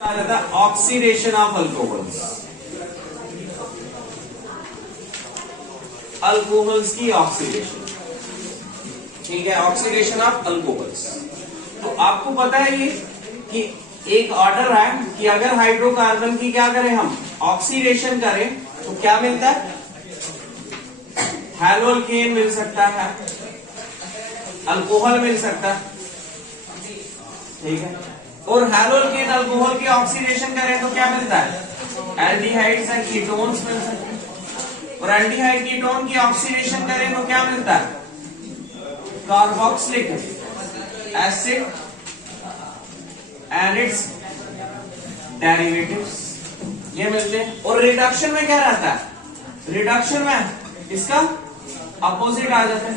Oxidation of alcohols. Alcohols की oxidation, ठीक है, ऑक्सीडेशन ऑफ अल्कोहल्स। तो आपको पता है ये कि एक ऑर्डर है कि अगर हाइड्रोकार्बन की क्या करें हम ऑक्सीडेशन करें तो क्या मिलता है, हैलोअल्केन मिल सकता है, अल्कोहल मिल सकता है, ठीक है। और हैलोअल्केन अल्कोहल की ऑक्सीडेशन करें तो क्या मिलता है, एल्डिहाइड्स एंड कीटोन्स मिल सकते हैं। और एल्डिहाइड कीटोन की ऑक्सीडेशन करें तो क्या मिलता है, carboxylic acid and it's derivatives, ये मिलते हैं। और रिडक्शन में क्या रहता है, रिडक्शन में इसका अपोजिट आ जाता है,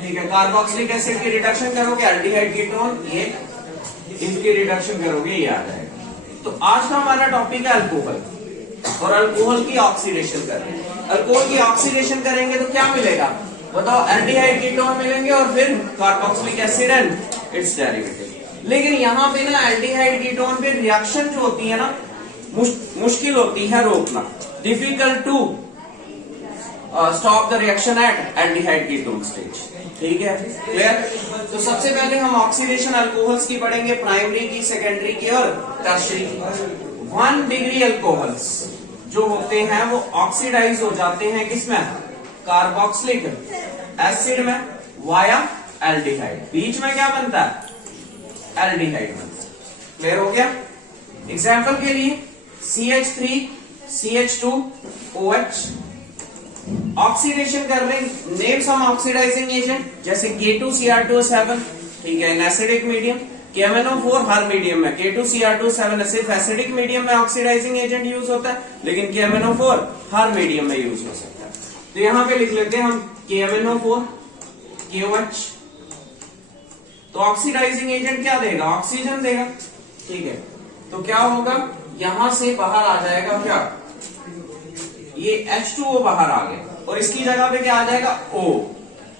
ठीक है। कार्बोक्सिलिक एसिड की रिडक्शन करोगे एल्डिहाइड कीटोन, ये इनकी रिडक्शन करोगे ये आ जाएगा। तो आज का हमारा टॉपिक है अल्कोहल और अल्कोहल की ऑक्सीडेशन करेंगे। अल्कोहल की ऑक्सीडेशन करेंगे तो क्या मिलेगा बताओ, एल्डिहाइड कीटोन मिलेंगे और फिर carboxylic acid and it's derivative. लेकिन यहाँ पे ना एल्डिहाइड कीटोन पे रिएक्शन जो होती है ना मुश्किल होती है रोकना, difficult to stop the reaction at aldehyde ketone stage, ठीक है, क्लियर। तो सबसे पहले हम ऑक्सीडेशन अल्कोहल्स की पढ़ेंगे, प्राइमरी की, सेकेंडरी की और टर्शियरी की। 1 डिग्री अल्कोहल्स जो होते हैं वो ऑक्सीडाइज हो जाते हैं किसमें, कार्बोक्सिलिक एसिड में वाया एल्डिहाइड। बीच में क्या बनता है, एल्डिहाइड बनता है, क्लियर हो गया। एग्जाम्पल के लिए CH3 CH2OH ऑक्सीडेशन कर रहे, नेम सम ऑक्सीडाइजिंग एजेंट, जैसे K2Cr2O7, ठीक है, in acidic medium. KMnO4 her medium में, K2Cr2O7 सिर्फ एसिडिक मीडियम में ऑक्सीडाइजिंग एजेंट यूज होता है, लेकिन KMnO4 हर मीडियम में यूज हो सकता है। तो यहां पे लिख लेते हैं हम KMnO4 KOH। तो ऑक्सीडाइजिंग एजेंट क्या देगा, ऑक्सीजन देगा, ठीक है। तो क्या होगा, यहां से बाहर आ जाएगा क्या, ये H2O बाहर आ गया और इसकी जगह पे क्या आ जाएगा O।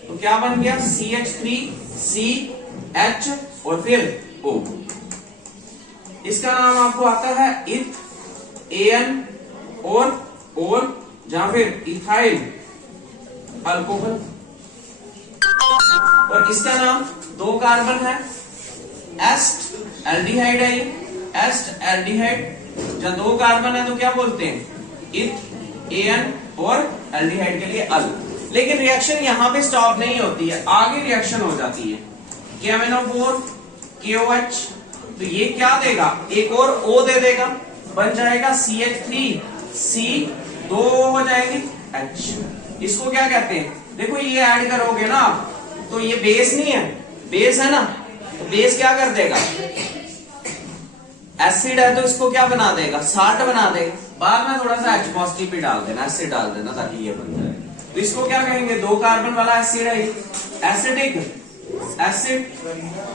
तो क्या बन गया CH3CH और फिर O। इसका नाम आपको आता है इथ, AN और जहां फिर इथाइल अल्कोहल। और इसका नाम 2 कार्बन है, एस्ट एल्डिहाइड है, एस्ट एल्डिहाइड। जहां 2 कार्बन है तो क्या बोलते हैं, इथ AN और एल्डिहाइड के लिए अल। लेकिन रिएक्शन यहां पे स्टॉप नहीं होती है, आगे रिएक्शन हो जाती है। KMnO4 KOH, तो ये क्या देगा, एक और O दे देगा, बन जाएगा CH3C, 2 हो जाएंगे H। इसको क्या कहते हैं, देखो ये ऐड करोगे ना तो ये बेस नहीं है, बेस है ना, तो बेस क्या कर देगा, एसिड है तो इसको क्या बना देगा, साल्ट बना देगा। बाद में थोड़ा सा H पॉजिटिव भी डाल देना, एसिड डाल देना ताकि ये बन जाए। तो इसको क्या कहेंगे, 2 कार्बन वाला एसिड है, एसिडिक एसिड,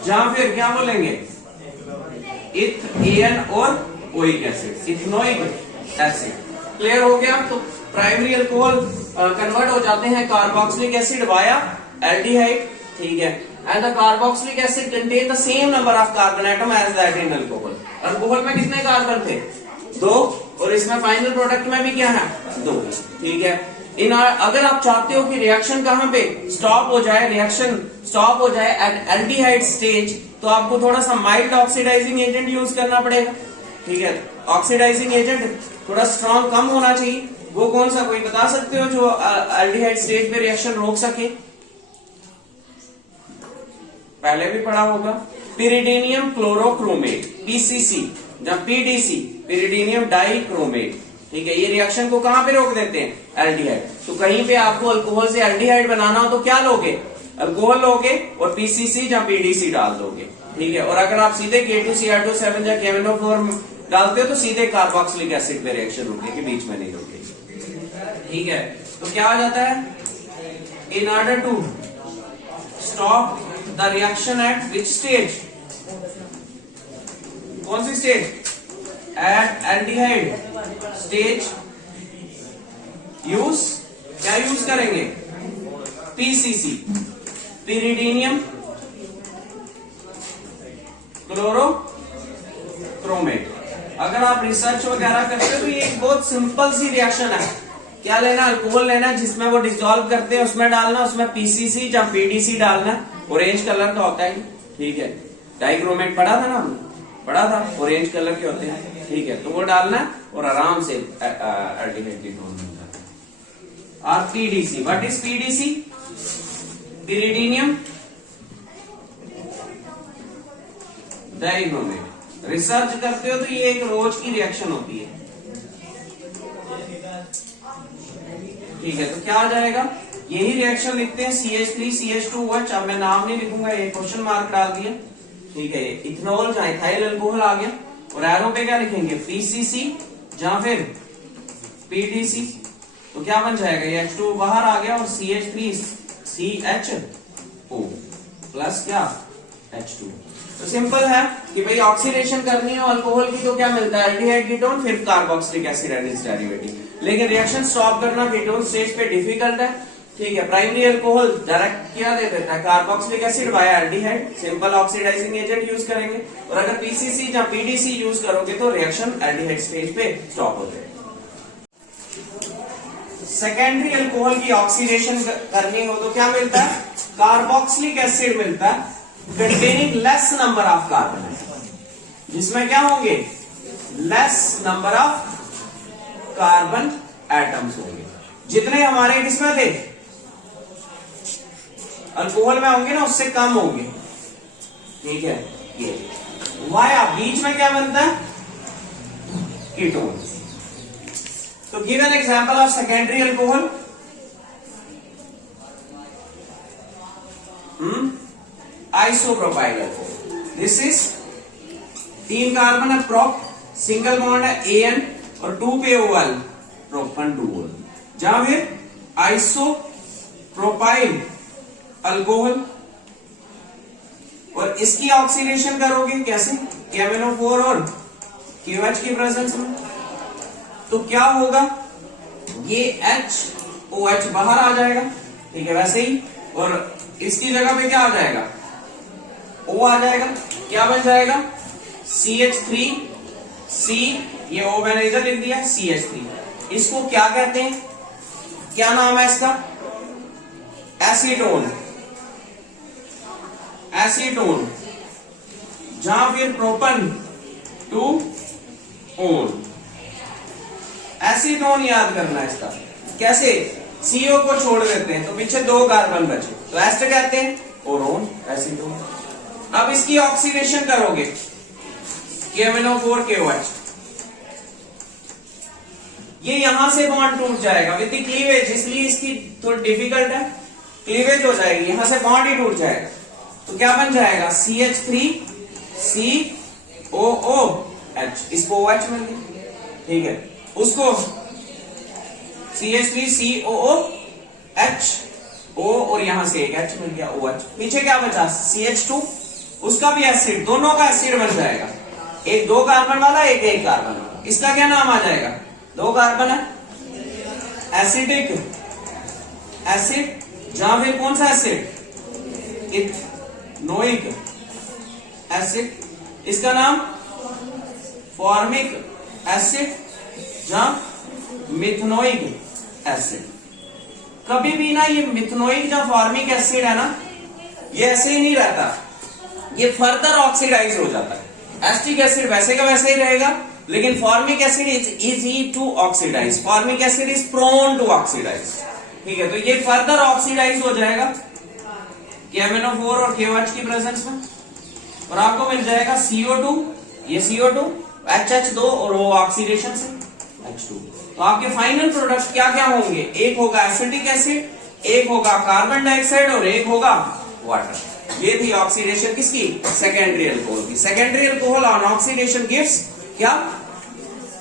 जहां फिर क्या बोलेंगे, इथ AN और oic acid, ethanoic acid. Clear हो गया। तो प्राइमरी अल्कोहल कन्वर्ट हो जाते हैं कार्बोक्सिलिक एसिड वाया एल्डिहाइड, ठीक है। And the carboxylic acid contain the same number of carbon atom as that in alcohol. Alcohol में कितने कार्बन थे, 2, और इसमें फाइनल प्रोडक्ट में भी क्या है, 2, ठीक है। अगर आप चाहते हो कि रिएक्शन कहां पे स्टॉप हो जाए, रिएक्शन स्टॉप हो जाए एट एल्डिहाइड स्टेज, तो आपको थोड़ा सा माइल्ड ऑक्सीडाइजिंग एजेंट यूज करना पड़ेगा, ठीक है। ऑक्सीडाइजिंग एजेंट थोड़ा स्ट्रॉन्ग कम होना चाहिए, वो कौन सा, कोई बता सकते हो जो एल्डिहाइड स्टेज पे रिएक्शन रोक सके, पहले भी पढ़ा होगा, पिरिडीनियम क्लोरोक्रोमेट PCC, जब PDC पिरिडीनियम डाइक्रोमेट, ठीक है। ये रिएक्शन को कहां पे रोक देते हैं, एल्डिहाइड। तो कहीं पे आपको अल्कोहल से एल्डिहाइड बनाना हो तो क्या लोगे, अल्कोहल लोगे और PCC या PDC डाल दोगे, ठीक है। और अगर आप सीधे K2Cr2O7 या KMnO4 डालते हो तो सीधे कार्बोक्सिलिक एसिड पे रिएक्शन रुकेगी, बीच में नहीं रुकेगी, ठीक है। तो क्या आ जाता है, in order to stop the reaction at which stage, कौन सी stage, at aldehyde stage, use क्या यूज करेंगे, PCC पिरिडीनियम क्लोरोक्रोमेट, अगर आप रिसर्च वगैरह करते हो तो ये एक बहुत सिंपल सी रिएक्शन है। क्या लेना, अल्कोहल लेना जिसमें वो डिसॉल्व करते हैं, उसमें डालना, उसमें पीसीसी या पीडीसी डालना, ऑरेंज कलर का होता है, ठीक है। डाइक्रोमेट पढ़ा था ना हमने, पढ़ा था, ऑरेंज कलर के होते हैं, ठीक है। तो वो डालना और आराम से अल्टीमेट कीटोन बन जाता है। और PDC, what is PDC? Pyridinium dichromate. Research करते हो तो ये एक रोज की रिएक्शन होती है, ठीक है। तो क्या आ जाएगा, यही रिएक्शन लिखते हैं CH3 CH2OH। अब मैं नाम नहीं लिखूंगा, ये क्वेश्चन मार्क डाल दिया, ठीक है। इथेनॉल जहां इथाइल अल्कोहल आ गया, और एरो पे क्या लिखेंगे, PCC या फिर PDC। तो क्या बन जाएगा, ये H2 बाहर आ गया और CH3CHO प्लस क्या H2। तो सिंपल है कि भाई ऑक्सीडेशन करनी हो अल्कोहल की तो क्या मिलता है, एल्डिहाइड कीटोन, फिर carboxylic acid and it's derivative. लेकिन रिएक्शन स्टॉप करना कीटोन स्टेज पे डिफिकल्ट है, ठीक है। प्राइमरी अल्कोहल डायरेक्ट क्या दे देता है, carboxylic acid via aldehyde, simple oxidising agent use करेंगे। और अगर पीसीसी या पीडीसी यूज करोगे तो रिएक्शन एल्डिहाइड स्टेज पे स्टॉप हो जाएगा। सेकेंडरी अल्कोहल की ऑक्सीडेशन करनी हो तो क्या मिलता है, कार्बोक्सिलिक एसिड मिलता है containing less number of carbon, जिसमें क्या होंगे, less number of carbon atoms होंगे। जितने हमारे किसमें थे, अल्कोहल में होंगे ना, उससे कम होंगे, ठीक है। ये वाया बीच में क्या बनता है, कीटोन। तो give an example of secondary alcohol. Isopropyl alcohol, this is 3 carbon है, प्रोप, सिंगल बॉन्ड है AN और 2 पे OL, प्रोपन डुओल। जहां फिर आइसोप्रोपाइल अल्कोहल, और इसकी ऑक्सीडेशन करोगे कैसे, KMnO4 और KOH की प्रेजेंस में। तो क्या होगा, ये HOH बाहर आ जाएगा, ठीक है, वैसे ही। और इसकी जगह पे क्या आ जाएगा, O आ जाएगा। क्या बन जाएगा, CH3C, ये O मैंने इधर लिख दिया, CH3। इसको क्या कहते हैं, क्या नाम है इसका, एसीटोन। एसीटोन, जहां फिर प्रोपन 2 ओन। एसीटोन याद करना है इसका, कैसे, CO को छोड़ देते हैं तो पीछे 2 कार्बन बचे, तो एस्टर कहते हैं, और ओन एसीटोन। अब इसकी ऑक्सीडेशन करोगे, KMnO4 KOH, ये यहां से बॉन्ड टूट जाएगा विद क्लीवेज, इसलिए इसकी थोड़ी डिफिकल्ट है, क्लीवेज हो जाएगी, यहां से बॉन्ड ही टूट जाएगा। तो क्या बन जाएगा, CH3COOH, इसको OH मिल गया, ठीक है। उसको CH3COOH, O और यहां से एक H मिल गया, OH। पीछे क्या बचा, CH2, उसका भी एसिड, दोनों का एसिड बन जाएगा, एक 2 कार्बन वाला, एक कार्बन वाला। इसका क्या नाम आ जाएगा, 2 कार्बन है, एसिडिक एसिड, जहां फिर कौन सा एसिड, इथनोइक एसिड। इसका नाम फॉर्मिक एसिड, जहां मिथनोइक एसिड। कभी भी ना ये मिथनोइक या फॉर्मिक एसिड है ना, ये ऐसे ही नहीं रहता, ये फर्दर ऑक्सीडाइज हो जाता है। एसिटिक एसिड वैसे का वैसे ही रहेगा, लेकिन formic acid is easy to oxidise, formic acid is prone to oxidise, ठीक है। तो ये फर्दर ऑक्सीडाइज हो जाएगा KMnO4 और KOH की प्रेजेंस में, और आपको मिल जाएगा CO2, ये CO2, HH2 और वो ऑक्सीडेशन से H2। तो आपके फाइनल प्रोडक्ट क्या क्या होंगे, एक होगा एसिटिक एसिड, एक होगा कार्बन डाइऑक्साइड और एक होगा वाटर। ये थी ऑक्सीडेशन किसकी, सेकेंडरी अल्कोहल की। Secondary alcohol on oxidation gives क्या,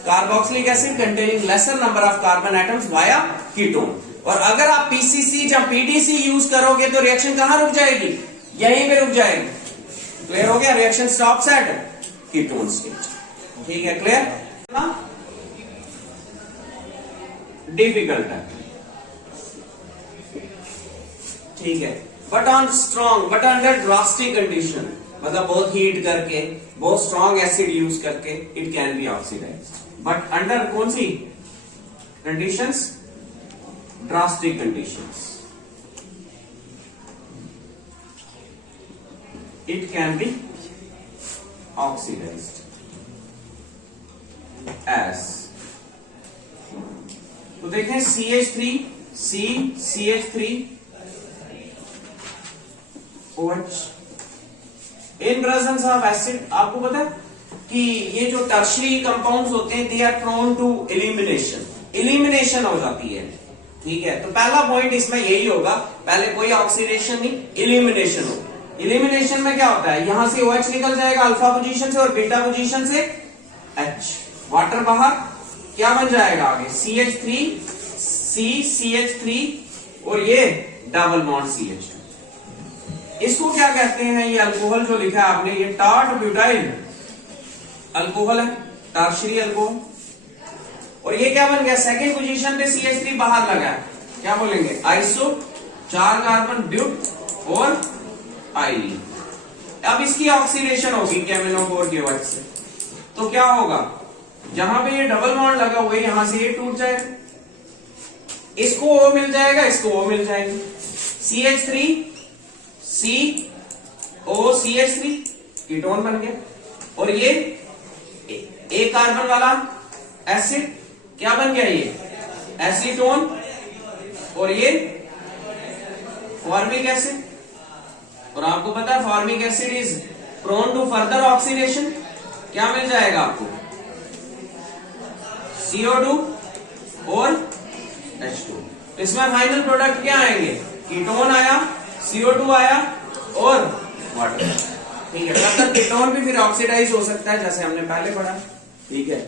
carboxylic acid containing lesser number of carbon atoms via ketone. और अगर आप पीसीसी या पीडीसी यूज करोगे तो रिएक्शन कहां रुक जाएगी, यहीं पे रुक जाएगी। क्लियर हो गया, reaction stops at ketone stage, ठीक है। क्लियर, डिफिकल्ट है, ठीक है, but on strong, but under drastic condition, मतलब बहुत हीट करके, बहुत स्ट्रॉन्ग एसिड यूज करके it can be oxidise, but under कौन सी conditions? Drastic conditions it can be oxidized as, तो देखें CH3 C CH3 OH in presence of acid। आपको पता है कि ये जो टर्शरी कंपाउंड्स होते हैं they are prone to elimination हो जाती है, ठीक है। तो पहला पॉइंट इसमें यही होगा, पहले कोई ऑक्सीडेशन नहीं, एलिमिनेशन हो। एलिमिनेशन में क्या होता है, यहां से OH निकल जाएगा अल्फा पोजीशन से और बीटा पोजीशन से H, वाटर बाहर, क्या बन जाएगा आगे CH3 C CH3 और ये डबल बॉन्ड CH2। इसको क्या कहते हैं, ये अल्कोहल जो लिखा है आपने, ये टार्ट ब्यूटाइल अल्कोहल है, टर्शरी अल्कोहल। और ये क्या बन गया, सेकंड पोजीशन पे CH3 बाहर लगा है, क्या बोलेंगे आइसो, 4 कार्बन ब्यूट और आई। अब इसकी ऑक्सीडेशन होगी केमिनोफोर के वजह से, तो क्या होगा, जहां पे ये डबल बॉन्ड लगा हुआ है यहां से ये टूट जाएगा, इसको O मिल जाएगा, इसको O मिल जाएगी, CH3 C O CH3 ketone बन गया। और ये एक कार्बन वाला एसिड क्या बन गया, ये एसीटोन, और ये फॉर्मिक एसिड। और आपको पता है formic acid is prone to further oxidation, क्या मिल जाएगा आपको CO2 और H2। तो इसमें फाइनल प्रोडक्ट क्या आएंगे, कीटोन आया, CO2 आया और वाटर, ठीक है। तब तक कीटोन भी फिर ऑक्सीडाइज हो सकता है जैसे हमने पहले पढ़ा, ठीक है।